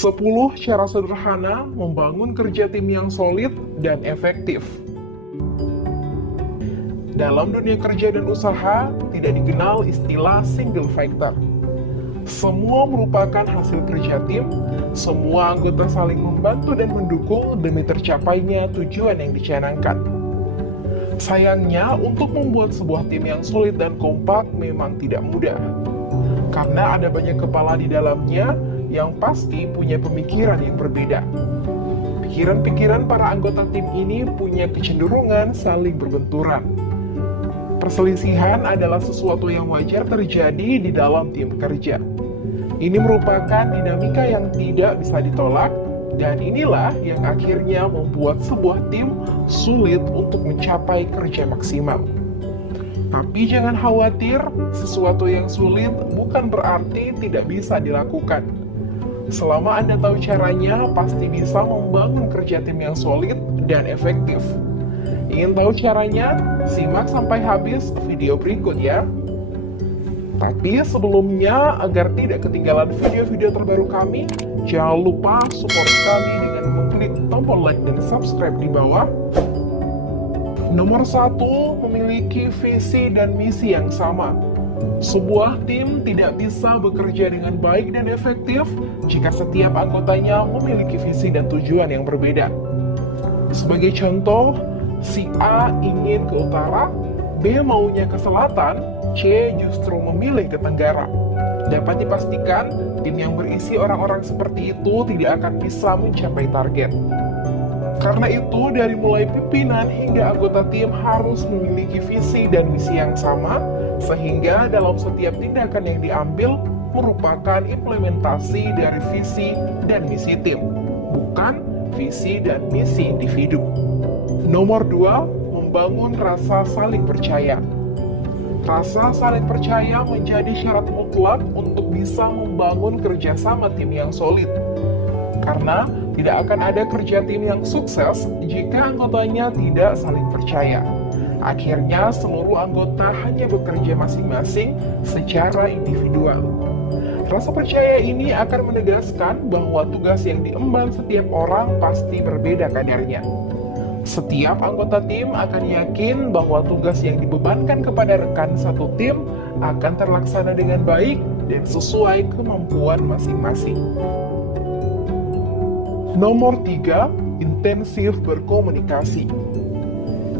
10 cara sederhana membangun kerja tim yang solid dan efektif. Dalam dunia kerja dan usaha, tidak dikenal istilah single factor. Semua merupakan hasil kerja tim, semua anggota saling membantu dan mendukung demi tercapainya tujuan yang dicanangkan. Sayangnya, untuk membuat sebuah tim yang solid dan kompak memang tidak mudah. Karena ada banyak kepala di dalamnya yang pasti punya pemikiran yang berbeda. Pikiran-pikiran para anggota tim ini punya kecenderungan saling berbenturan. Perselisihan adalah sesuatu yang wajar terjadi di dalam tim kerja. Ini merupakan dinamika yang tidak bisa ditolak, dan inilah yang akhirnya membuat sebuah tim sulit untuk mencapai kerja maksimal. Tapi jangan khawatir, sesuatu yang sulit bukan berarti tidak bisa dilakukan. Selama Anda tahu caranya, pasti bisa membangun kerja tim yang solid dan efektif. Ingin tahu caranya? Simak sampai habis video berikut ya. Tapi sebelumnya, agar tidak ketinggalan video-video terbaru kami, jangan lupa support kami dengan mengklik tombol like dan subscribe di bawah. Nomor 1, memiliki visi dan misi yang sama. Sebuah tim tidak bisa bekerja dengan baik dan efektif jika setiap anggotanya memiliki visi dan tujuan yang berbeda. Sebagai contoh, si A ingin ke utara, B maunya ke selatan, C justru memilih ke tenggara. Dapat dipastikan, tim yang berisi orang-orang seperti itu tidak akan bisa mencapai target. Karena itu, dari mulai pimpinan hingga anggota tim harus memiliki visi dan misi yang sama, sehingga dalam setiap tindakan yang diambil merupakan implementasi dari visi dan misi tim, bukan visi dan misi individu. Nomor 2, membangun rasa saling percaya. Rasa saling percaya menjadi syarat mutlak untuk bisa membangun kerjasama tim yang solid. Karena tidak akan ada kerja tim yang sukses jika anggotanya tidak saling percaya. Akhirnya seluruh anggota hanya bekerja masing-masing secara individual. Rasa percaya ini akan menegaskan bahwa tugas yang diemban setiap orang pasti berbeda kadarnya. Setiap anggota tim akan yakin bahwa tugas yang dibebankan kepada rekan satu tim akan terlaksana dengan baik dan sesuai kemampuan masing-masing. Nomor 3, intensif berkomunikasi.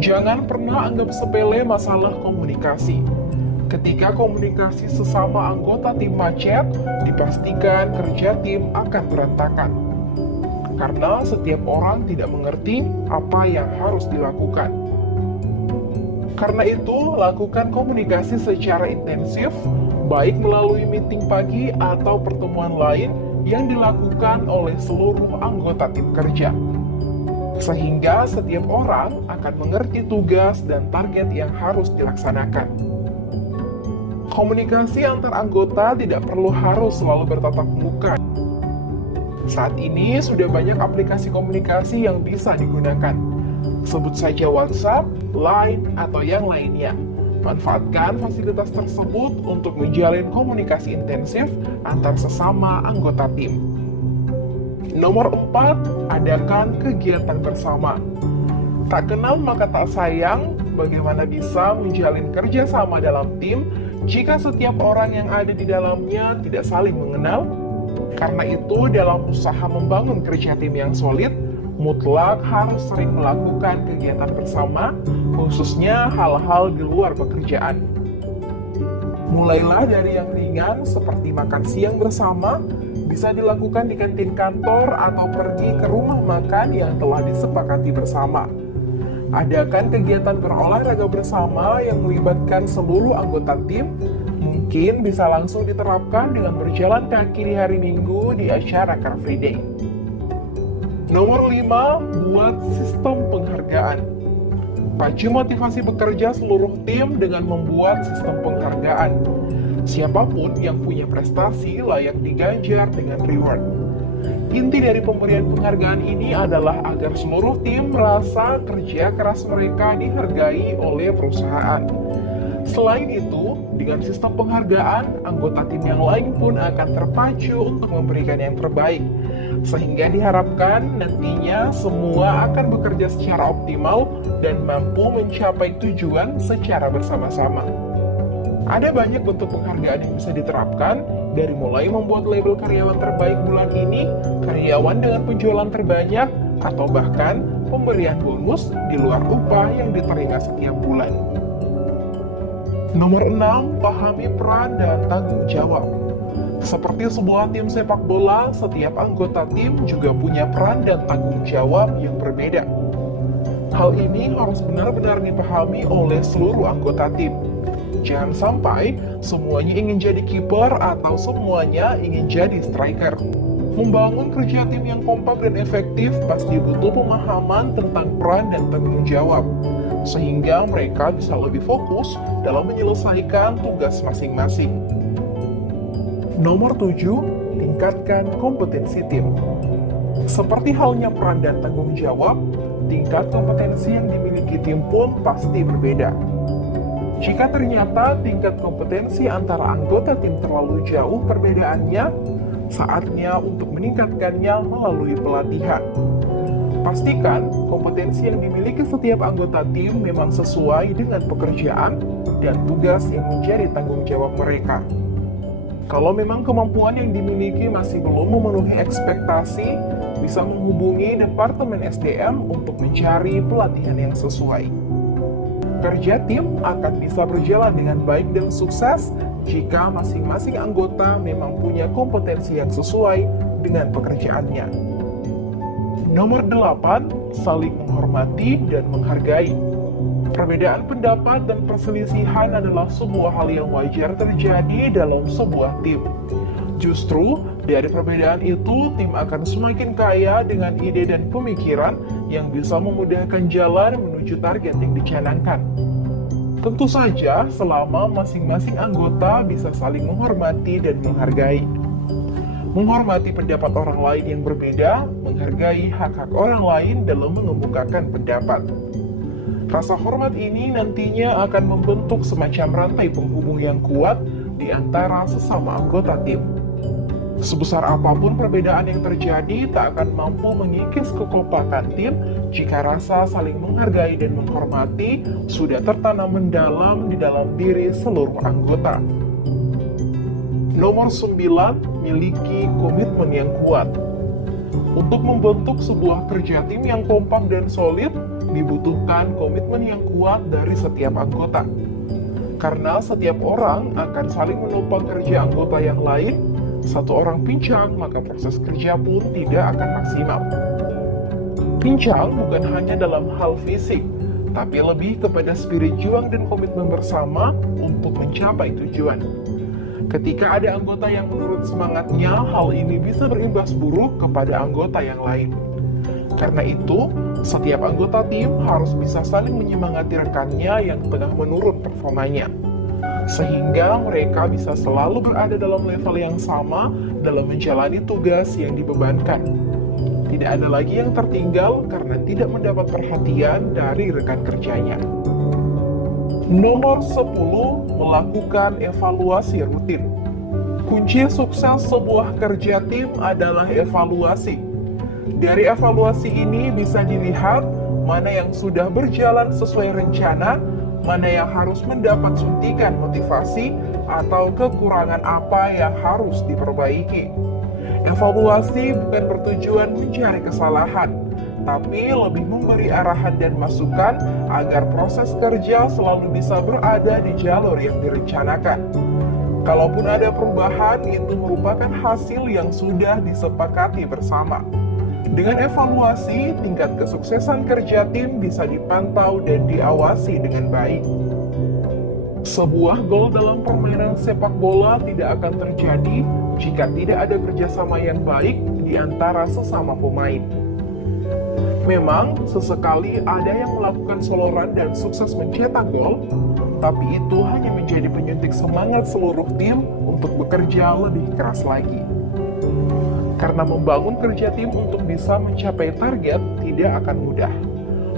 Jangan pernah anggap sepele masalah komunikasi. Ketika komunikasi sesama anggota tim macet, dipastikan kerja tim akan berantakan. Karena setiap orang tidak mengerti apa yang harus dilakukan. Karena itu, lakukan komunikasi secara intensif, baik melalui meeting pagi atau pertemuan lain yang dilakukan oleh seluruh anggota tim kerja. Sehingga setiap orang akan mengerti tugas dan target yang harus dilaksanakan. Komunikasi antar anggota tidak perlu harus selalu bertatap muka. Saat ini sudah banyak aplikasi komunikasi yang bisa digunakan. Sebut saja WhatsApp, Line, atau yang lainnya. Manfaatkan fasilitas tersebut untuk menjalin komunikasi intensif antar sesama anggota tim. Nomor 4, adakan kegiatan bersama. Tak kenal maka tak sayang, bagaimana bisa menjalin kerjasama dalam tim jika setiap orang yang ada di dalamnya tidak saling mengenal? Karena itu, dalam usaha membangun kerja tim yang solid, mutlak harus sering melakukan kegiatan bersama, khususnya hal-hal di luar pekerjaan. Mulailah dari yang ringan seperti makan siang bersama, bisa dilakukan di kantin kantor atau pergi ke rumah makan yang telah disepakati bersama. Adakan kegiatan berolahraga bersama yang melibatkan seluruh anggota tim, mungkin bisa langsung diterapkan dengan berjalan kaki di hari Minggu di acara Car Free Day. Nomor 5, buat sistem penghargaan. Pacu motivasi bekerja seluruh tim dengan membuat sistem penghargaan. Siapapun yang punya prestasi layak diganjar dengan reward. Inti dari pemberian penghargaan ini adalah agar seluruh tim merasa kerja keras mereka dihargai oleh perusahaan. Selain itu, dengan sistem penghargaan, anggota tim yang lain pun akan terpacu untuk memberikan yang terbaik. sehingga diharapkan nantinya semua akan bekerja secara optimal dan mampu mencapai tujuan secara bersama-sama. Ada banyak bentuk penghargaan yang bisa diterapkan, dari mulai membuat label karyawan terbaik bulan ini, karyawan dengan penjualan terbanyak, atau bahkan pemberian bonus di luar upah yang diterima setiap bulan. Nomor 6, pahami peran dan tanggung jawab. Seperti sebuah tim sepak bola, setiap anggota tim juga punya peran dan tanggung jawab yang berbeda. Hal ini harus benar-benar dipahami oleh seluruh anggota tim. Jangan sampai semuanya ingin jadi kiper atau semuanya ingin jadi striker. Membangun kerja tim yang kompak dan efektif pasti butuh pemahaman tentang peran dan tanggung jawab, sehingga mereka bisa lebih fokus dalam menyelesaikan tugas masing-masing. Nomor 7, tingkatkan kompetensi tim. Seperti halnya peran dan tanggung jawab, tingkat kompetensi yang dimiliki tim pun pasti berbeda. Jika ternyata tingkat kompetensi antara anggota tim terlalu jauh perbedaannya, saatnya untuk meningkatkannya melalui pelatihan. Pastikan kompetensi yang dimiliki setiap anggota tim memang sesuai dengan pekerjaan dan tugas yang menjadi tanggung jawab mereka. Kalau memang kemampuan yang dimiliki masih belum memenuhi ekspektasi, bisa menghubungi Departemen SDM untuk mencari pelatihan yang sesuai. Kerja tim akan bisa berjalan dengan baik dan sukses jika masing-masing anggota memang punya kompetensi yang sesuai dengan pekerjaannya. Nomor 8, saling menghormati dan menghargai. Perbedaan pendapat dan perselisihan adalah sebuah hal yang wajar terjadi dalam sebuah tim. Justru, dari perbedaan itu, tim akan semakin kaya dengan ide dan pemikiran yang bisa memudahkan jalan menuju target yang dicanangkan. Tentu saja, selama masing-masing anggota bisa saling menghormati dan menghargai. Menghormati pendapat orang lain yang berbeda, menghargai hak-hak orang lain dalam mengemukakan pendapat. Rasa hormat ini nantinya akan membentuk semacam rantai penghubung yang kuat di antara sesama anggota tim. Sebesar apapun perbedaan yang terjadi, tak akan mampu mengikis kekompakan tim jika rasa saling menghargai dan menghormati sudah tertanam mendalam di dalam diri seluruh anggota. Nomor 9, miliki komitmen yang kuat. Untuk membentuk sebuah kerja tim yang kompak dan solid, dibutuhkan komitmen yang kuat dari setiap anggota. Karena setiap orang akan saling menopang kerja anggota yang lain, satu orang pincang, maka proses kerja pun tidak akan maksimal. Pincang bukan hanya dalam hal fisik, tapi lebih kepada spirit juang dan komitmen bersama untuk mencapai tujuan. Ketika ada anggota yang menurut semangatnya, hal ini bisa berimbas buruk kepada anggota yang lain. Karena itu, setiap anggota tim harus bisa saling menyemangati rekannya yang tengah menurun performanya, sehingga mereka bisa selalu berada dalam level yang sama dalam menjalani tugas yang dibebankan. Tidak ada lagi yang tertinggal karena tidak mendapat perhatian dari rekan kerjanya. Nomor 10, melakukan evaluasi rutin. Kunci sukses sebuah kerja tim adalah evaluasi. Dari evaluasi ini bisa dilihat mana yang sudah berjalan sesuai rencana, mana yang harus mendapat suntikan motivasi, atau kekurangan apa yang harus diperbaiki. Evaluasi bukan bertujuan mencari kesalahan, tapi lebih memberi arahan dan masukan agar proses kerja selalu bisa berada di jalur yang direncanakan. Kalaupun ada perubahan, itu merupakan hasil yang sudah disepakati bersama. Dengan evaluasi, tingkat kesuksesan kerja tim bisa dipantau dan diawasi dengan baik. Sebuah gol dalam permainan sepak bola tidak akan terjadi jika tidak ada kerjasama yang baik di antara sesama pemain. Memang, sesekali ada yang melakukan soloran dan sukses mencetak gol, tapi itu hanya menjadi penyuntik semangat seluruh tim untuk bekerja lebih keras lagi. Karena membangun kerja tim untuk bisa mencapai target tidak akan mudah.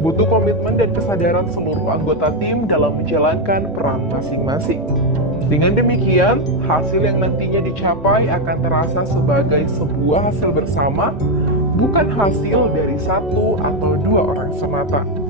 Butuh komitmen dan kesadaran seluruh anggota tim dalam menjalankan peran masing-masing. Dengan demikian, hasil yang nantinya dicapai akan terasa sebagai sebuah hasil bersama, bukan hasil dari satu atau dua orang semata.